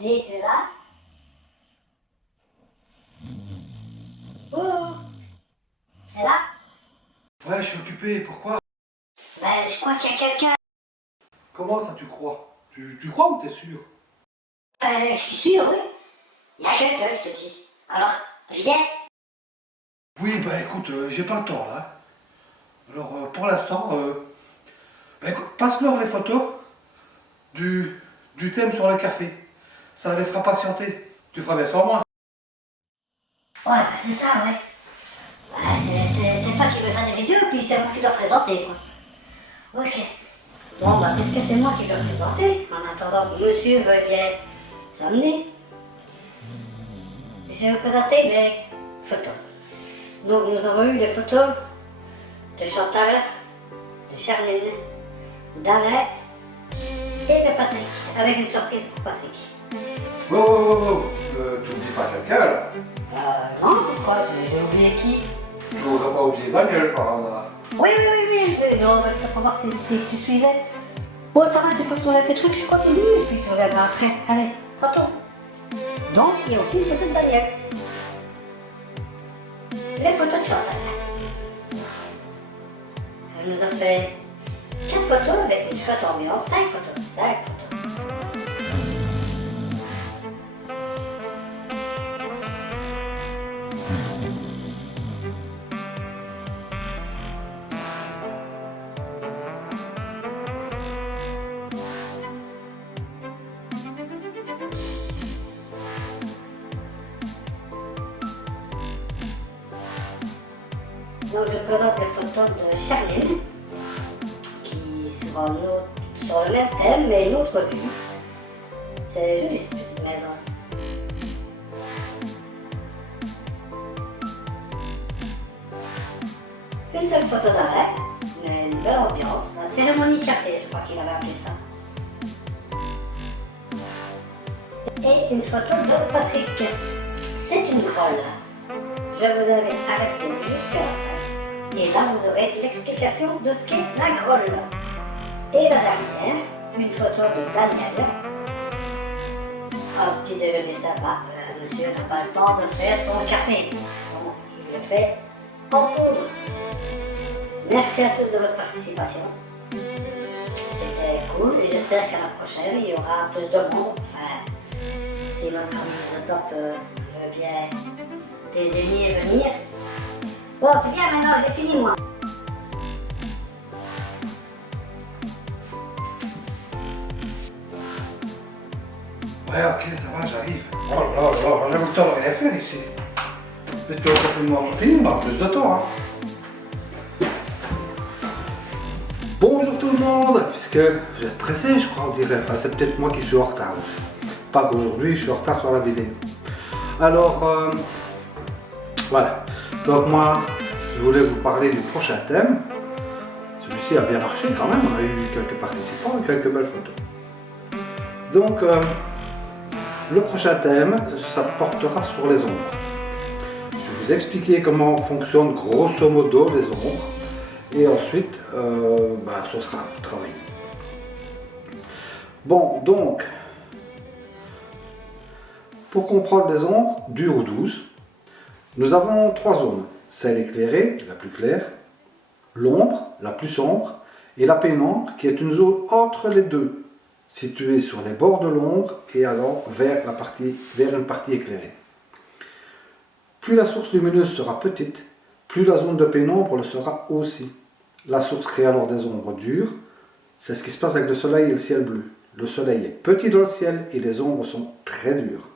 Dis, tu es là? Oh, tu es là? Ouais, je suis occupé, pourquoi? Ben, je crois qu'il y a quelqu'un. Comment ça tu crois? Tu crois ou t'es sûr? Ben, je suis sûr, oui. Il y a quelqu'un, je te dis. Alors, viens. Oui, bah écoute, j'ai pas le temps là. Alors pour l'instant, bah, écoute, passe-leur les photos du thème sur le café. Ça les fera patienter. Tu feras bien sans moi. Ouais, ben, c'est ça, ouais. Ben, c'est toi qui veux faire des vidéos, puis c'est moi qui dois présenter, quoi. Ok. Bon, bah, puisque c'est moi qui dois présenter, en attendant que monsieur veuille bien s'amener, je vais vous présenter les photos. Donc, nous avons eu les photos de Chantal, de Charline, d'Alain et de Patrick, avec une surprise pour Patrick. Wow. Tu oublies pas quelqu'un là? Non, pourquoi? J'ai oublié qui? Tu n'auras pas oublié Daniel par hasard. Oui, non, mais c'est pour voir si tu suivais. Bon, ça va, tu peux tourner tes trucs, je continue, et puis tu reviendras après. Allez, tantôt. Donc, il y a aussi une photo de Daniel. Les photos de Chantal. Elle nous a fait 4 photos avec une chouette ambiance, 5 photos. Donc je présente les photos de Charline, qui sera sur le même thème, mais une autre vue. C'est joli cette petite maison. Une seule photo d'arrêt, mais une belle ambiance. La cérémonie café, je crois qu'il avait appelé ça. Et une photo de Patrick. C'est une grolle. Je vous invite à rester jusqu'à la fin. Et là, vous aurez l'explication de ce qu'est la grolle. Et la dernière, une photo de Daniel. Un petit déjeuner sympa. Monsieur n'a pas le temps de faire son café. Bon, il le fait en poudre. Merci à tous de votre participation. C'était cool et j'espère qu'à la prochaine, il y aura plus de monde. Enfin, si notre ami Isotope veut bien t'aider à venir. Bon, tu viens maintenant, j'ai fini moi. Ouais, ok, ça va, j'arrive. Oh là, j'ai le temps de rien faire ici. Mais tu as complètement fini, on a plus de temps. Hein. Bonjour tout le monde, puisque vous êtes pressé, je crois, on dirait. Enfin, c'est peut-être moi qui suis en retard aussi. Pas qu'aujourd'hui, je suis en retard sur la vidéo. Alors, voilà. Donc moi, je voulais vous parler du prochain thème. Celui-ci a bien marché quand même, on a eu quelques participants et quelques belles photos. Donc, le prochain thème, ça portera sur les ombres. Je vais vous expliquer comment fonctionnent grosso modo les ombres. Et ensuite, ce sera le travail. Bon, donc, pour comprendre les ombres, dures ou douces, nous avons 3 zones. Celle éclairée, la plus claire, l'ombre, la plus sombre, et la pénombre, qui est une zone entre les deux, située sur les bords de l'ombre et allant vers une partie éclairée. Plus la source lumineuse sera petite, plus la zone de pénombre le sera aussi. La source crée alors des ombres dures. C'est ce qui se passe avec le soleil et le ciel bleu. Le soleil est petit dans le ciel et les ombres sont très dures.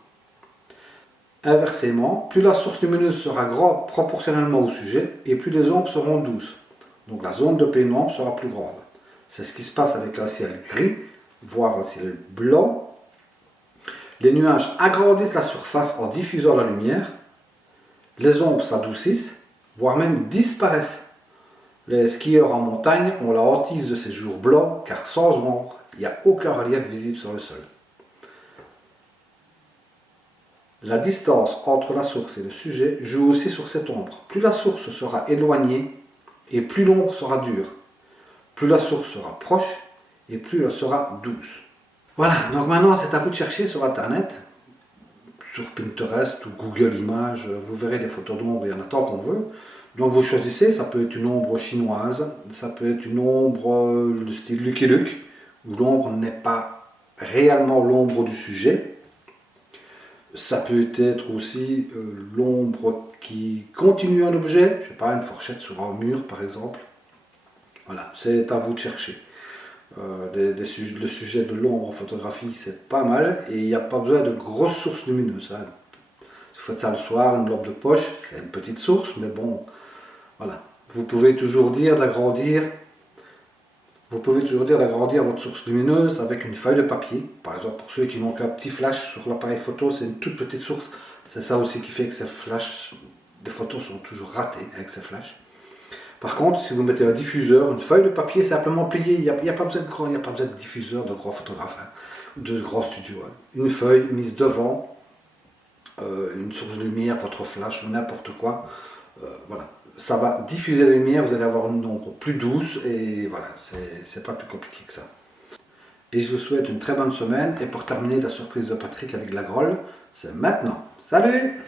Inversement, plus la source lumineuse sera grande proportionnellement au sujet et plus les ombres seront douces. Donc la zone de pénombre sera plus grande. C'est ce qui se passe avec un ciel gris, voire un ciel blanc. Les nuages agrandissent la surface en diffusant la lumière. Les ombres s'adoucissent, voire même disparaissent. Les skieurs en montagne ont la hantise de ces jours blancs, car sans ombre, il n'y a aucun relief visible sur le sol. La distance entre la source et le sujet joue aussi sur cette ombre. Plus la source sera éloignée, et plus l'ombre sera dure. Plus la source sera proche, et plus elle sera douce. Voilà, donc maintenant c'est à vous de chercher sur internet, sur Pinterest ou Google Images, vous verrez des photos d'ombre, il y en a tant qu'on veut. Donc vous choisissez, ça peut être une ombre chinoise, ça peut être une ombre de style Lucky Luke, où l'ombre n'est pas réellement l'ombre du sujet. Ça peut être aussi l'ombre qui continue un objet, je sais pas, une fourchette sur un mur par exemple. Voilà, c'est à vous de chercher. Le sujet de l'ombre en photographie, c'est pas mal et il n'y a pas besoin de grosses sources lumineuses. Hein. Si vous faites ça le soir, une lampe de poche, c'est une petite source, mais bon, voilà. Vous pouvez toujours dire d'agrandir. Vous pouvez toujours dire d'agrandir votre source lumineuse avec une feuille de papier. Par exemple, pour ceux qui n'ont qu'un petit flash sur l'appareil photo, c'est une toute petite source. C'est ça aussi qui fait que ces flashs, des photos sont toujours ratées avec ces flashs. Par contre, si vous mettez un diffuseur, une feuille de papier simplement pliée, il n'y a pas besoin de diffuseur de grands photographes, hein, de grands studios. Hein. Une feuille mise devant, une source de lumière, votre flash, n'importe quoi. Voilà. Ça va diffuser la lumière, vous allez avoir une ombre plus douce et voilà, c'est pas plus compliqué que ça. Et je vous souhaite une très bonne semaine et pour terminer la surprise de Patrick avec la grolle, c'est maintenant. Salut!